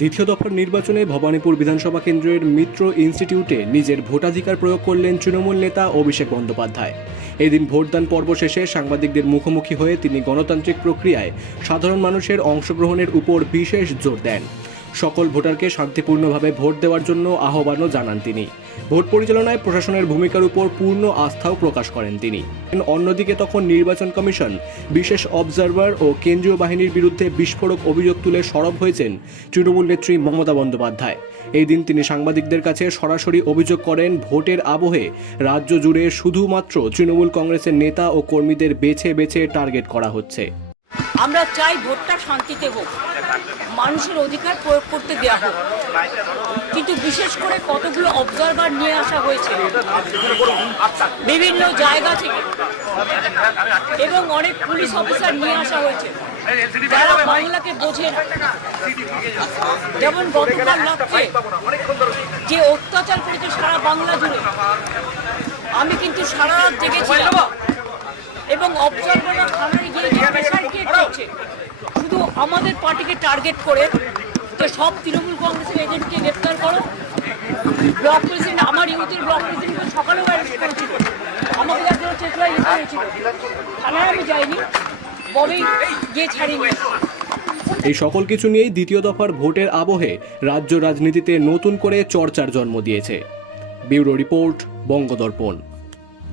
দ্বিতীয় দফার নির্বাচনে ভবানীপুর বিধানসভা কেন্দ্রের মিত্র ইনস্টিটিউটে নিজের ভোটাধিকার প্রয়োগ করলেন তৃণমূল নেতা অভিষেক বন্দ্যোপাধ্যায়। এদিন ভোটদান পর্ব শেষে সাংবাদিকদের মুখোমুখি হয়ে তিনি গণতান্ত্রিক প্রক্রিয়ায় সাধারণ মানুষের অংশগ্রহণের উপর বিশেষ জোর দেন। সকল ভোটারকে শান্তিপূর্ণভাবে ভোট দেওয়ার জন্য আহ্বানও জানান তিনি। ভোট পরিচালনায় প্রশাসনের ভূমিকার উপর পূর্ণ আস্থাও প্রকাশ করেন তিনি। অন্যদিকে তখন নির্বাচন কমিশন, বিশেষ অবজারভার ও কেন্দ্রীয় বাহিনীর বিরুদ্ধে বিস্ফোরক অভিযোগ তুলে সরব হয়েছেন তৃণমূল নেত্রী মমতা বন্দ্যোপাধ্যায়। এই দিন তিনি সাংবাদিকদের কাছে সরাসরি অভিযোগ করেন, ভোটের আবহে রাজ্য জুড়ে শুধুমাত্র তৃণমূল কংগ্রেসের নেতা ও কর্মীদের বেছে বেছে টার্গেট করা হচ্ছে। আমরা চাই ভোটটা শান্তিতে হোক, মানুষের অধিকার প্রয়োগ করতে দেওয়া হোক, কিন্তু বিশেষ করে কতগুলো অবজারভার নিয়ে আসা হয়েছে বিভিন্ন জায়গা থেকে এবং অনেক পুলিশ অফিসার নিয়ে আসা হয়েছে যারা বাংলাকে বোঝে না। যেমন গতকাল রাত্রে যে অত্যাচার করেছে সারা বাংলা জুড়ে, আমি কিন্তু সারা রাত জেগেছিলাম এবং অবজারভাররা থানায় গিয়ে যে প্রেশার ক্রিয়েট করছে শুধু আমাদের পার্টিকে টার্গেট করে, যে সব তৃণমূল কংগ্রেসের এজেন্টকে গ্রেপ্তার করো। ব্লক প্রেসিডেন্ট, আমার ইউথের ব্লক প্রেসিডেন্টকে সকালেও অ্যারেস্ট করেছিল, আমাকে একজন চেতলায় লিখে হয়েছিল, থানায় আমি যাইনি, ববেই গিয়ে ছাড়িনি। এই সকল কিছু নিয়েই দ্বিতীয় দফার ভোটের আবহে রাজ্য রাজনীতিতে নতুন করে চর্চার জন্ম দিয়েছে। Bureau report, বঙ্গদর্পণ।